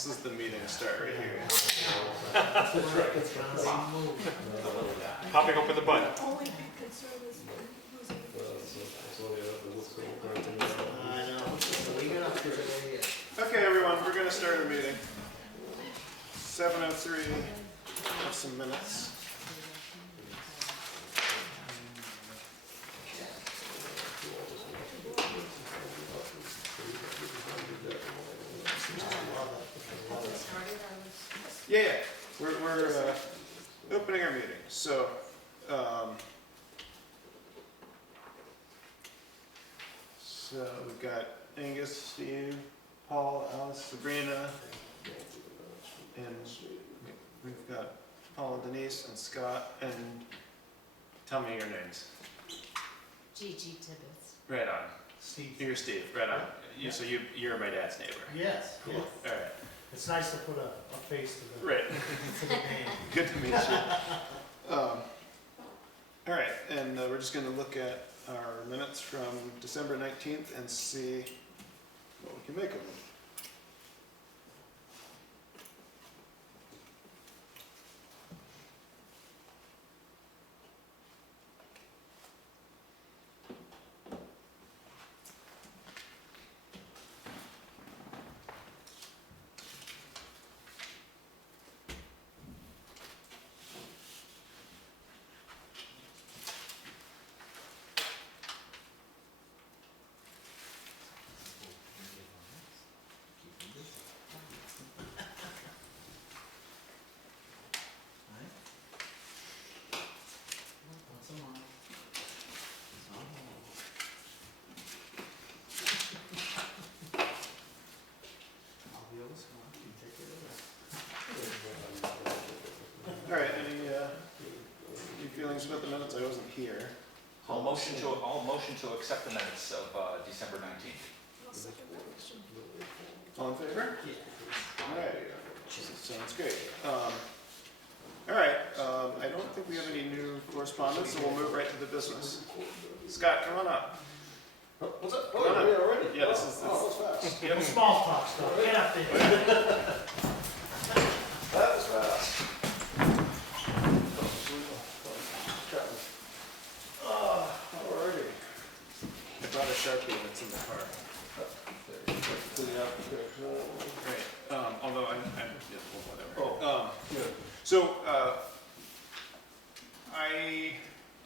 This is the meeting start right here. Popping open the button. Only big concern is losing I know. So we got up here today. Okay, everyone, we're going to start our meeting. 7:03. Have some minutes. Yeah, we're opening our meeting. So, we've got Angus, Steve, Paul, Alice, Sabrina, and we've got Paul and Denise and Scott, and tell me your names. Gigi Tibbetts. Right on. Steve. You're Steve. Right on. So you're my dad's neighbor. Yes. Cool. Yes. All right. It's nice to put a face to the, Right. to the name. Good to meet you. All right, and we're just going to look at our minutes from December 19th and see what we can make of them. Once a month. I'll be able to smoke. You take care of that. All right, any feelings about the minutes? I wasn't here. I'll motion to accept the minutes of December 19th. I'll second that motion. All in favor? Yeah. All right, sounds great. All right, I don't think we have any new correspondence, so we'll move right to the business. Scott, come on up. What's up? Come on up. Already? Yeah, this is. Oh, that was fast. Give them small talk stuff. Get up there. That was fast. Alrighty. I brought a Sharpie and it's in the car. To the application. Right, although I'm yeah, well, whatever. Oh, good. So, I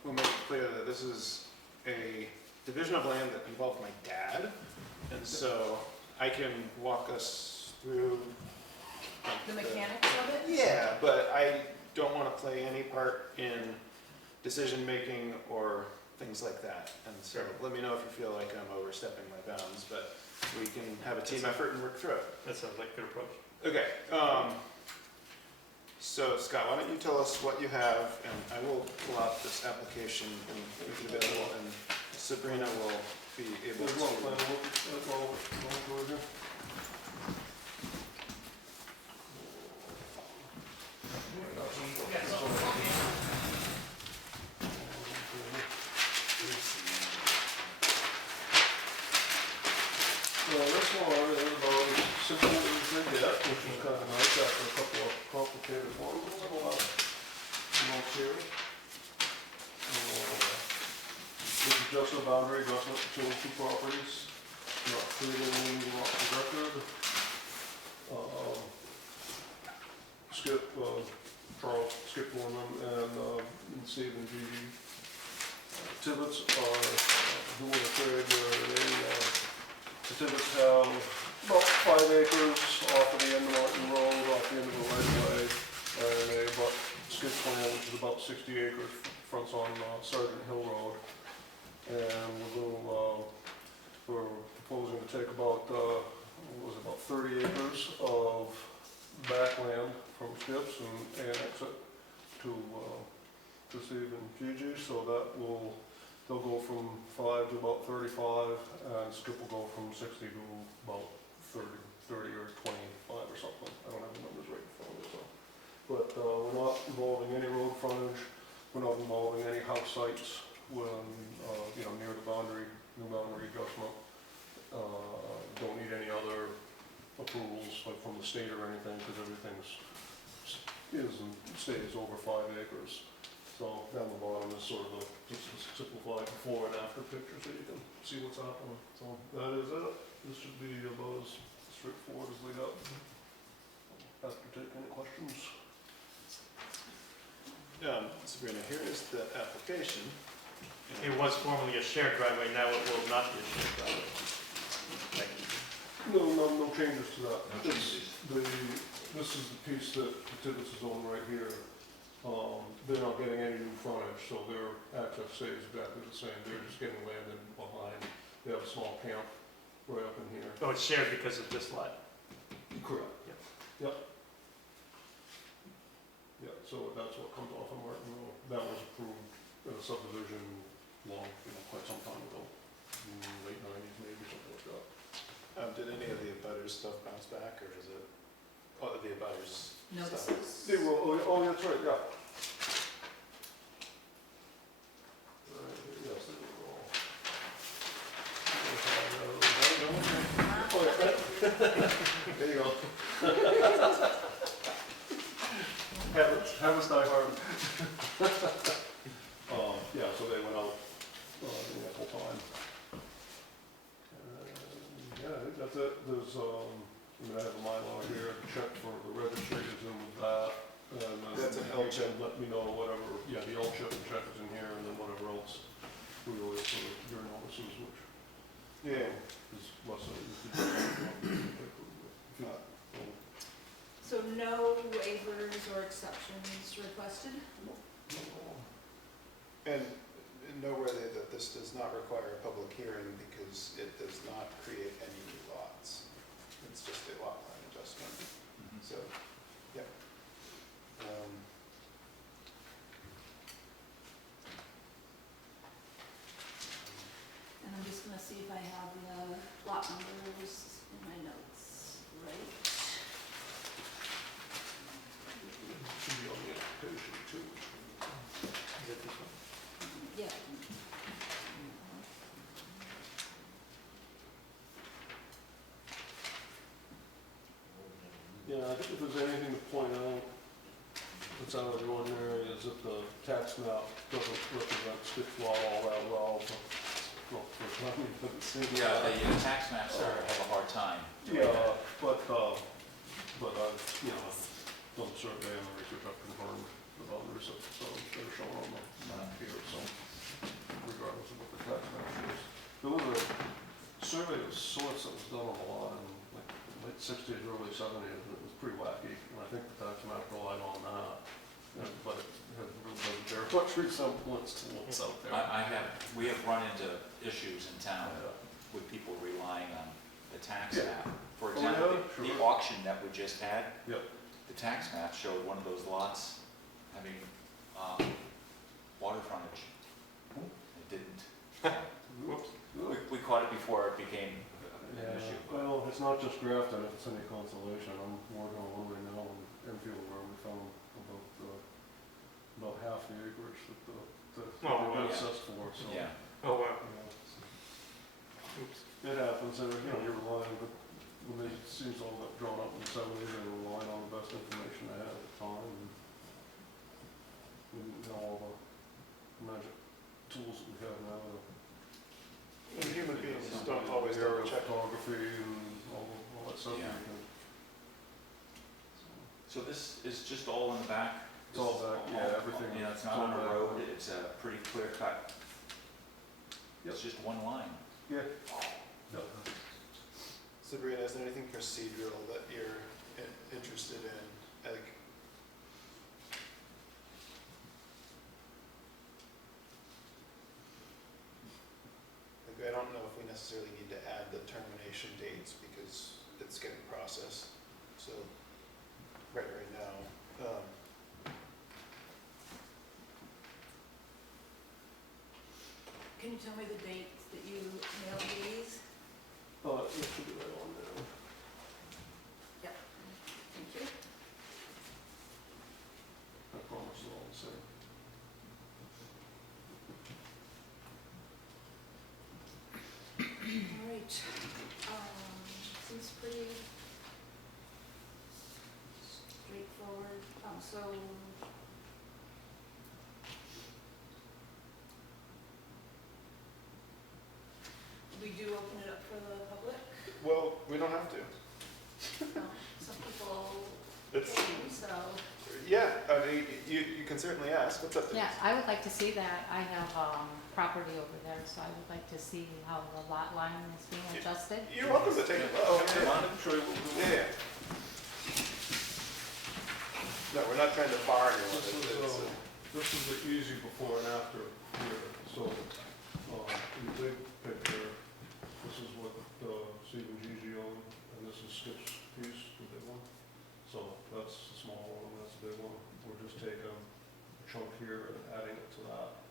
will make it clear that this is a division of land that involved my dad, and so I can walk us through. like, The mechanics of it? Yeah, but I don't want to play any part in decision-making or things like that. And so let me know if you feel like I'm overstepping my bounds, but we can have a team effort and work through it. That sounds like a good approach. Okay, so Scott, why don't you tell us what you have, and I will pull out this application and make it available, and Sabrina will be able There's one to. plan, look, Georgia. Well, this one is about as simple as you can get, which is kind of nice after a couple of complicated ones. There's a lot notes here. This is just a boundary adjustment between two properties, not creating any lots of record. Charles, Skip Norman, and Steve and Gigi Tibbetts are doing a trade where the Tibbetts have about 5 acres off of the end of Martin Road, off the end of the right of way, and they bought Skip's land, which is about 60 acres, fronts on Sergeant Hill Road. And we're proposing to take about, about 30 acres of backland from Skip's and annex it to Steve and Gigi, so that they'll go from 5 to about 35, and Skip will go from 60 to about 30 or 25 or something. I don't have the numbers right in front of me, so. But we're not involving any road frontage, we're not involving any house sites when, near the boundary, new boundary adjustment. Don't need any other approvals, like from the state or anything, because everything's, is and stays over 5 acres. So down the bottom is sort of just a simplified before and after picture, so you can see what's happening. So that is it. This should be about as straightforward as we got. Have to take any questions. Sabrina, here is the application. It was formerly a shared driveway, now it will not be a shared driveway. Thank you. No changes to that. No changes. This is the piece that the Tibbetts is on right here. They're not getting any new frontage, so their access stays exactly the same. They're just getting land in behind. They have a small camp right up in here. Oh, it's shared because of this lot. Correct. Yep. Yep. Yeah, so that's what comes off of Martin Road. That was approved in a subdivision quite some time ago, late 90s maybe, something like that. Did any of the abutters stuff bounce back, or is it, the abutters No, this stuff? is. They were, oh, that's right, yeah. Yes, they were all. Oh, yeah, right. There you go. Have us die hard. Yeah, so they went out, the full time. Yeah, I think that's it. There's, I have a Mylar here, check for the registry is in with that. And then That's an you L chip. can let me know whatever, yeah, the L chip and check is in here, and then whatever else we always put your notices, which Yeah. is less than you could do. So no waivers or exceptions requested? And know really that this does not require a public hearing because it does not create any new lots. It's just a lot line adjustment. So, yep. And I'm just gonna see if I have the lot numbers in my notes, right? Should be on the application too. Is it this one? Yeah. Yeah, I think if there's anything to point out that's out of the ordinary is that the tax map doesn't represent Stitch Law all that well, for something that it seems Yeah, like. the tax maps have a hard time doing Yeah, that. but I've, done the survey and the research, I've confirmed the boundaries, so they're shown on the map here, so regardless of what the tax map is. There was a survey of sorts that was done on a lot in like late 60s, early 70s, and it was pretty wacky, and I think the tax map relied on that, but it doesn't bear much resemblance to what's out there. We have run into issues in town Yeah. with people relying on the tax Yeah. map. For Oh, example, yeah, the sure. auction that we just had, Yep. the tax map showed one of those lots having water frontage. It didn't. Whoops. We caught it before it became an Yeah, issue. well, it's not just Grafton, if it's any consolation, I'm working on one right now in Enfield where we found about half the acreage that Oh, they've wow. been assessed for, so. Yeah. Oh, wow. Oops. It happens, and, you're relying, but when it seems all got drawn up in the 70s, they were relying on the best information they had at the time, and we didn't know all the magic tools that we have now. And human beings don't always double check. Photography and all that stuff. Yeah. you can- So this is just all in the back? It's all back, yeah, everything. You know, it's not It's all on a back. road, it's a pretty clear cut. Yep. It's just one line. Yeah. Yep. Sabrina, is there anything procedural that you're interested in? Like, I don't know if we necessarily need to add the termination dates because it's getting processed. So, right now, Can you tell me the dates that you mailed these? It should be right on there. Yep. Thank you. I promise it's all the same. All right. Seems pretty forward, so. We do open it up for the public, Well, we don't have to. some people It's, came, so. yeah, I mean, you can certainly ask, what's up there? Yeah, I would like to see that. I have property over there, so I would like to see how the lot line is being adjusted. You're welcome to take a look. Come on, I'm sure we'll do it. Yeah. No, we're not trying to bar anyone. This is the easy before and after here, so, in the big picture, this is what, Steve and Gigi own, and this is Skip's piece, the big one. So that's the small one, that's the big one, we're just taking a chunk here and adding it to that.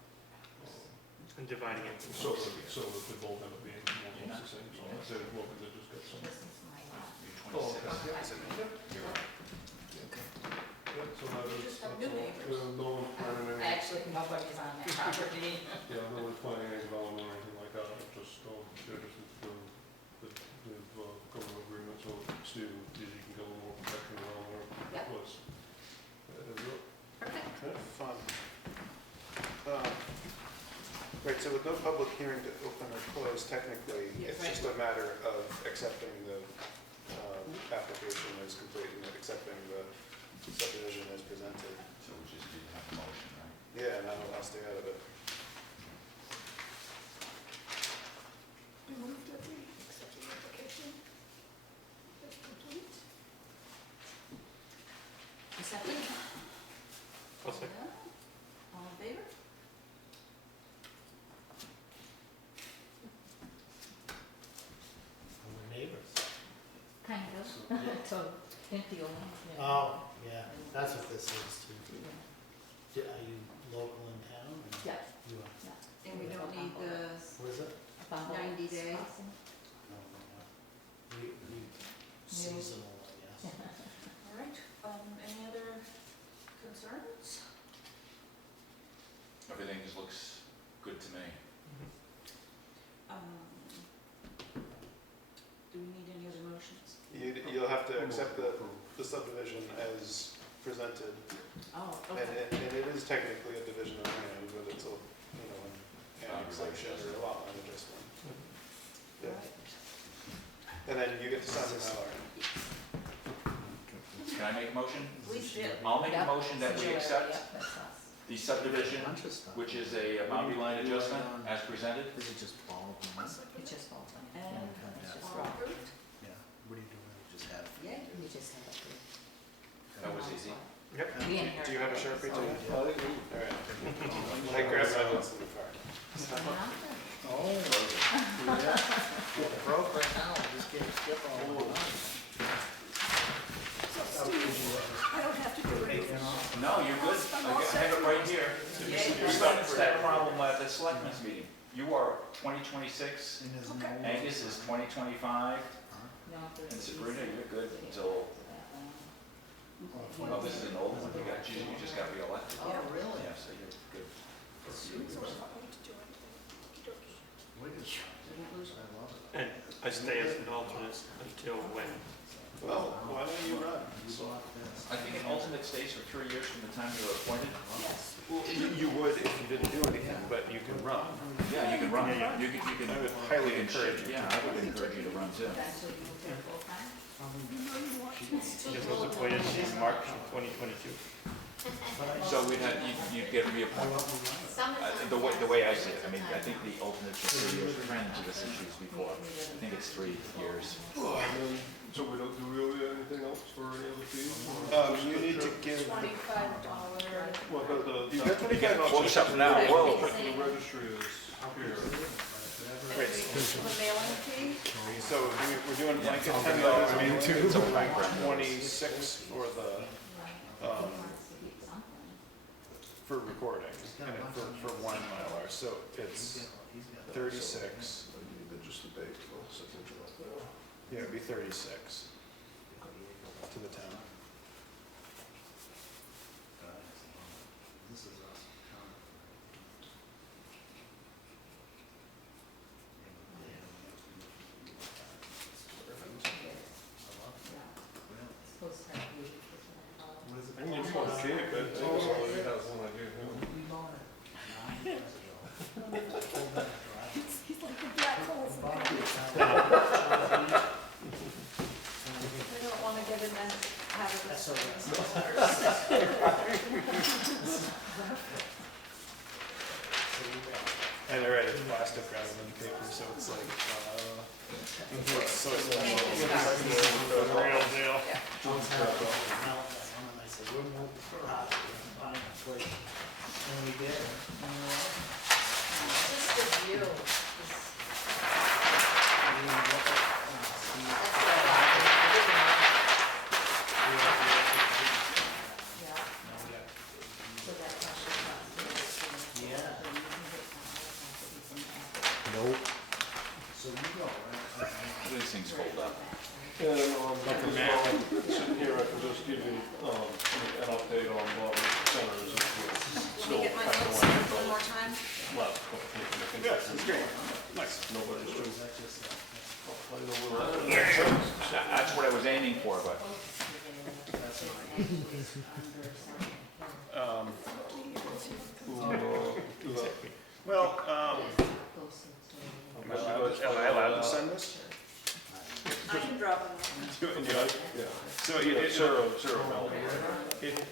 And dividing it. So that they both end up being almost the same, so I said, well, they just get some. This is my lot. You're Oh, 26. okay. You're right. Yeah, so that You is. just have that's new all. neighbors. No one's planning any, Actually, nobody's on that property. yeah, no one's planning any development or anything like that, it's just, they're just, they've, come to an agreement, so Steve and Didi can get a little more protection around their Yep. place. That is it. Perfect. Fun. Right, so with no public hearing to open or close, technically, Yeah, it's right. just a matter of accepting the application as complete and accepting the subdivision as presented. So we just need to have a motion, right? Yeah, now I'll stay out of it. I moved that we accept the application. That's complete. A second? I'll second. Yeah. All in favor? We're neighbors. Kind of. So, empty land. yeah. Oh, yeah, that's what this is too. Yeah. Are you local in town? or Yeah. You are, And we don't need the, what is it? About 90 days. crossing. No, no, no. We seasonal, I guess. all right, any other concerns? Everything just looks good to me. Do we need any other motions? You'll have to accept the subdivision as presented, Oh, and it is technically a division of land, but it's a, an annexation or a lot line adjustment. Yeah. And then you get to sign the Mylar. Can I make a motion? Please do. I'll make a Yep. motion that we Sure, accept yep, that's us. the subdivision, Bunch of stuff. which is a boundary line adjustment as presented. This is just all of them. It's just all done. And It's just all rock. approved? Yeah, what are you doing? Just have. Yay. You just have to. That was easy. Yep. We inherit Do you have a it, Sharpie so- too? All right. I grabbed my notes in the car. Oh, yeah. Broke right now, just get skip all the time. So Steve, I don't have to do anything. No, you're good. I have it right here. Yeah. It's that problem at the selectmen's meeting. You are 2026, And there's Okay. no- Angus is 2025, No, and Sabrina, you're good until, well, this is an old one. You just got reelected. Oh, really? Yeah, so you're good for a few years. Wicked. I love it. And I stay as an alternate until when? Well, why don't you run? You bought this. I think an alternate stays for 3 years from the time you're appointed. Yes. Well, you would if you didn't do anything, but you can run. Yeah, you can run. Yeah, yeah. You can. I would highly you can encourage shift. you. Yeah, I would encourage you to run too. Eventually you will get full time. This was appointed in March of 2022. So you'd get reappointed. The way I see it, I mean, I think the alternate for 3 years, we've ran into this issues before. I think it's 3 years. So we don't, do we owe you anything else for any other fees? You need to give, $25. Well, you got $25. Well, something now, whoa. The registry is here. Right, The mailing fee? so we're doing blanket $10, maybe It's a background. 26 for the, for recording, and for one Mylar, so it's 36. Just the date, well, signature up there. Yeah, it'd be 36 to the town. This is us. Supposed to have 80%. What is and we did. Just the view. We look That's at, what I Yeah. So that Yeah. Nope. So you go, right? These things fold up. And, sitting here, I can just give you, an update on Bobby Centers. Let me get my notes one more time. Last couple of meetings, I think. Yeah, that's great. Nice. Nobody's too. That's what I was aiming for, but Well, am I allowed to send this? I can drop them off. Yeah. So Sarah Mel.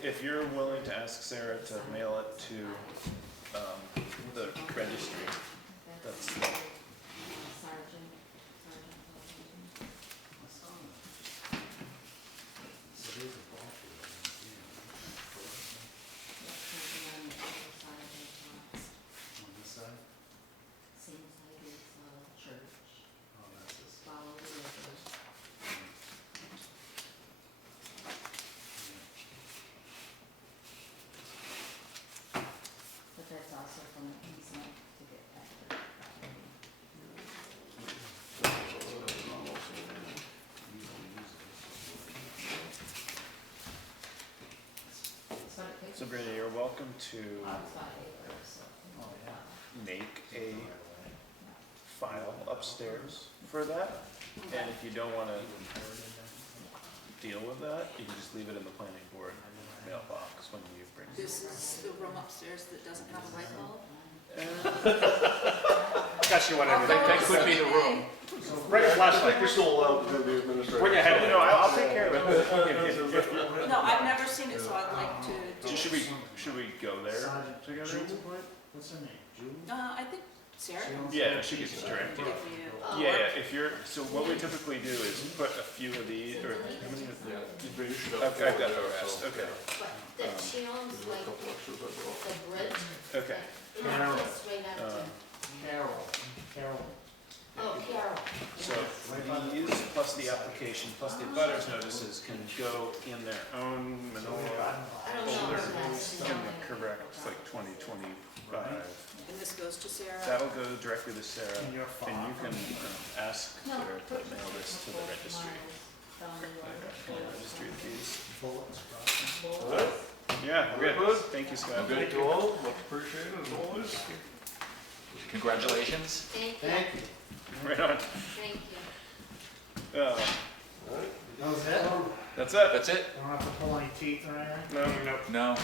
if you're willing to ask Sarah to mail it to the registry, that's On this side? Seems like it's a church. Oh, that's this. Follow the river. But that's also from an easement to get back to the property. So it takes Sabrina, you're welcome to about 5 acres, so. Oh, yeah. make a file upstairs for that. And if you don't want to deal with that, you can just leave it in the planning board mailbox when you bring it. This is the room upstairs that doesn't have a light bulb. Guess you want everything. that could be the room. Bring a I flashlight. think we're still allowed to do the administrative. Bring your head in. No, I'll take care of it. If- No, I've never seen it, so I'd like to. Should we go there Sergeant together? Jewel? What's her name? Jewel? I think Sarah can Yeah, she gets directed. give you. Yeah, if you're, so what we typically do is put a few of these, or how many? Yeah, you should have. Okay, I've got the rest, okay, But that she owns like Couple extras I brought. the bridge, okay. it goes straight out to, Carol. Carol. oh, Carol. So these, plus the application, plus the butters notices can go in their own manila I don't know folder if that's, in the correct, like 2025. And this goes to Sarah. That'll go directly to Sarah, In your and you file. can ask Sarah to mail this to the registry. Registry of deeds. Bullets, All right, Yeah, Very good. good. Thank you, Scott. thank you all, much appreciated as always. Congratulations. thank you, Thank you. Right on. thank you. All right. That was it? That's it. That's it? Don't have to pull any teeth or anything? No, No.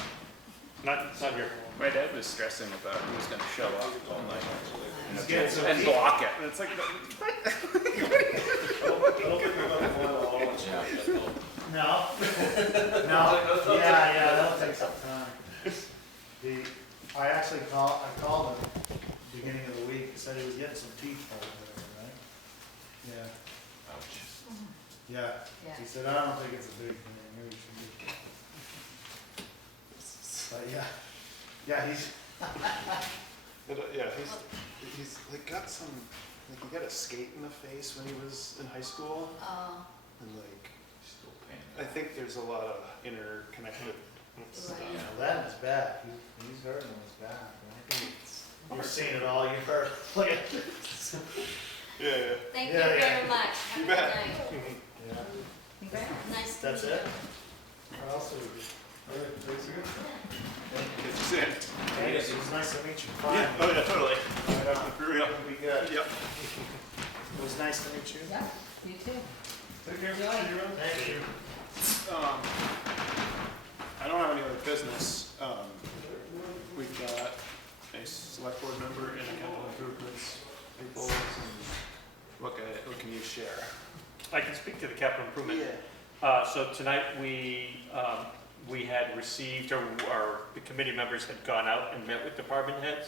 Not here. my dad was stressing about who was going to show up all night He's getting some and teeth. block it. And it's like, I don't think we're gonna find out all this. No? No, yeah, that'll take some time. I called him beginning of the week, he said he was getting some teeth pulled or whatever, right? Yeah. Yeah, Yeah. he said, I don't think it's a big thing, maybe we should get. But yeah, he's, yeah, he's like got some, like he got a skate in the face when he was in high school. And like, Still paying. I think there's a lot of interconnected stuff. Right. that in his back, he's hurting in his back, right? You've seen it all, you've heard, look at this. Yeah, yeah. Thank you Yeah, yeah. very much. Have a You good bet. Yeah. night. Nice to That's meet it? you. What else do we do? Good to see you. Hey, it was nice to meet you. Yeah, oh yeah, totally. For real. Be good. Yep. It was nice to meet you. Yeah, you too. Take care. Thank you. I don't have any other business. We've got a select board member and a capital improvements people. What can you share? I can speak to the capital improvement. So tonight, we had received, or the committee members had gone out and met with department heads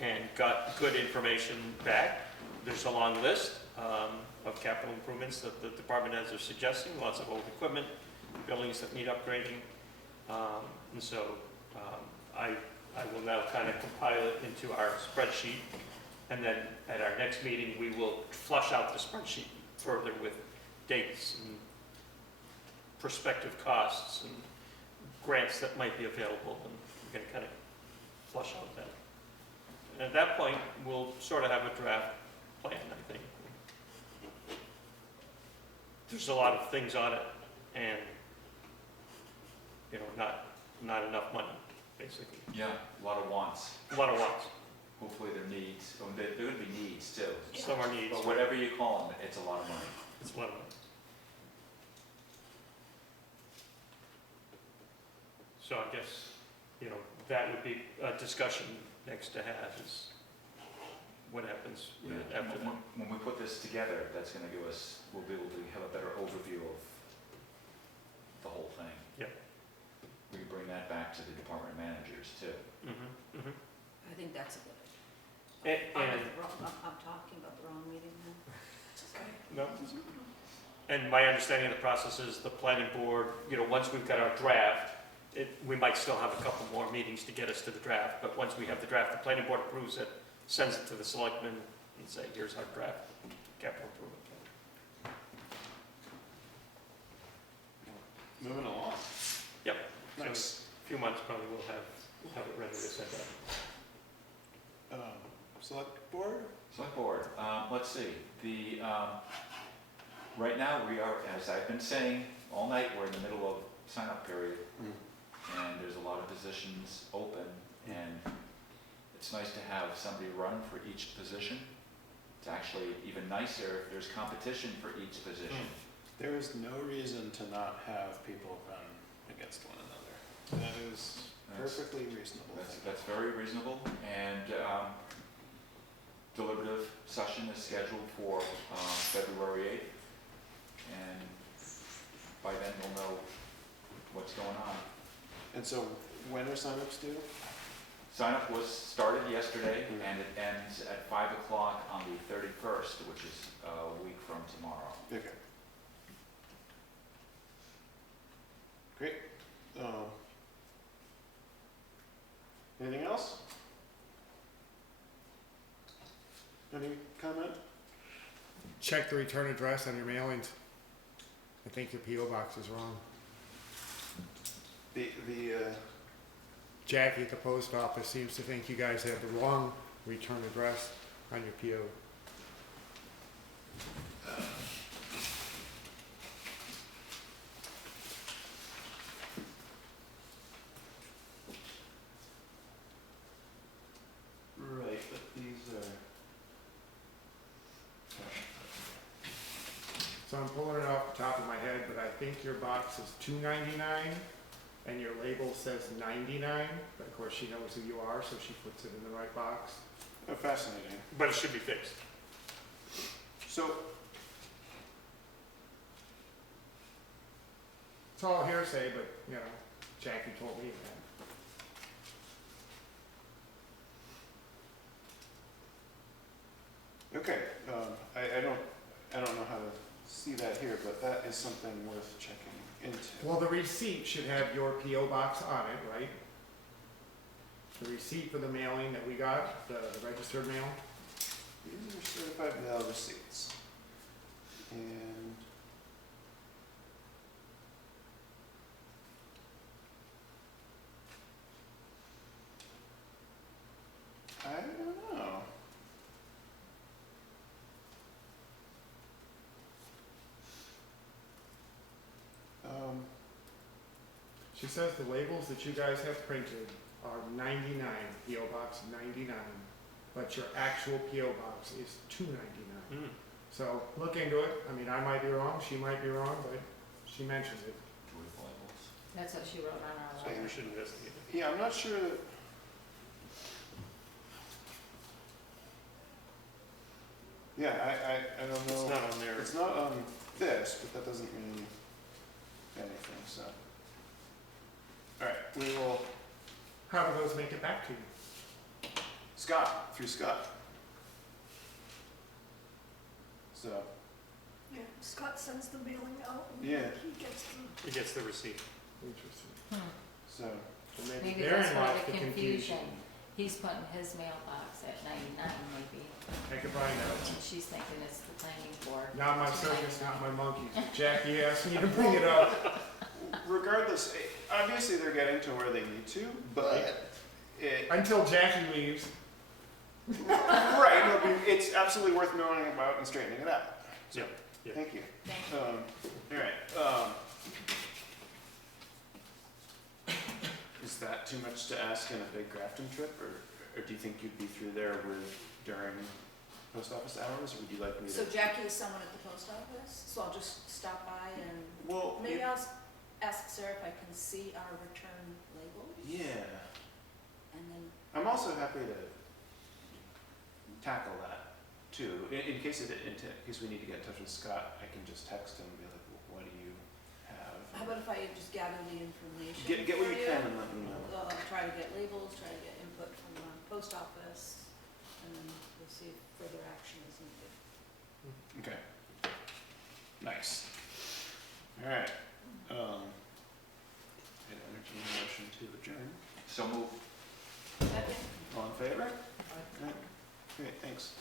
and got good information back. There's a long list of capital improvements that the department heads are suggesting, lots of old equipment, buildings that need upgrading. And so I I will now kind of compile it into our spreadsheet. And then at our next meeting, we will flush out the spreadsheet further with dates and prospective costs and grants that might be available, and we're gonna kind of flush out that. And at that point, we'll sort of have a draft plan, I think. There's a lot of things on it, and, you know, not enough money, basically. Yeah, a lot of wants. A lot of wants, Hopefully they're needs. Oh, they're gonna be needs too. some are needs, But whatever you call them, it's a lot of money. it's a lot of money. So I guess, you know, that would be a discussion next to have, is what happens with it after that. When we put this together, that's gonna give us, we'll be able to have a better overview of the whole thing. Yep. We can bring that back to the department managers too. Mhm, mhm. I think that's a good And, I'm talking about the wrong meeting now. no, and my understanding of the process is the planning board, you know, once we've got our draft, we might still have a couple more meetings to get us to the draft, but once we have the draft, the planning board approves it, sends it to the selectmen and say, here's our draft capital improvement plan. Moving along. Yep. Nice. So in a few months, probably we'll have it ready to send out. Select board? Select board, let's see, right now we are, as I've been saying all night, we're in the middle of sign-up period. And there's a lot of positions open, and it's nice to have somebody run for each position. It's actually even nicer if there's competition for each position. There is no reason to not have people run against one another. That is perfectly reasonable. That's very reasonable, and deliberative session is scheduled for February 8th, and by then we'll know what's going on. And so when are signups due? Sign-up was started yesterday, Mhm. and it ends at 5 o'clock on the 31st, which is a week from tomorrow. Okay. Great. Anything else? Any comment? Check the return address on your mailings. I think your PO box is wrong. Jackie at the post office seems to think you guys have the wrong return address on your PO. Right, but these are. So I'm pulling it off the top of my head, but I think your box is $2.99 and your label says 99, but of course she knows who you are, so she puts it in the right box. Oh, fascinating. But it should be fixed. So, It's all hearsay, but, you know, Jackie told me that. okay, I don't know how to see that here, but that is something worth checking into. Well, the receipt should have your PO box on it, right? The receipt for the mailing that we got, the registered mail. These are certified mail receipts. And I don't know. She says the labels that you guys have printed are 99, PO box 99, but your actual PO box is 299. So look into it. I mean, I might be wrong, she might be wrong, but she mentioned it. That's what she wrote on our So letter. we should investigate it. Yeah, I'm not sure that. Yeah, I don't know. It's not on there. It's not on this, but that doesn't mean anything, so. Alright, we will, How do those make it back to you? Scott, through Scott. So, Yeah, Scott sends the mailing out and yeah, he gets the. He gets the receipt. Interesting. so, And maybe Maybe therein that's where lies the the confusion. He's putting his mailbox at 99 maybe, I could find out. and she's thinking it's the planning board. Not my circus, not my monkeys. Jackie asked me to bring it up. Regardless, obviously they're getting to where they need to, but it, Until Jackie leaves. right, no, but it's absolutely worth knowing about and straightening it out. So, Yep, yep. thank you. Thank you. All right. Is that too much to ask in a big Grafton trip, or do you think you'd be through there during post office hours, or would you like me to? So Jackie is someone at the post office, so I'll just stop by and Well, maybe I'll ask Sarah if I can see our return labels. yeah. And then, I'm also happy to tackle that too. In case we need to get in touch with Scott, I can just text him and be like, "What do you have?" how about if I just gather the information Get what for you can and let me know. Try to get labels, try to get input from the post office, and then we'll see if further action is needed. Okay. Nice. All right. I'd entertain a motion to adjourn. So move. Second. All in favor? All right. Great, thanks.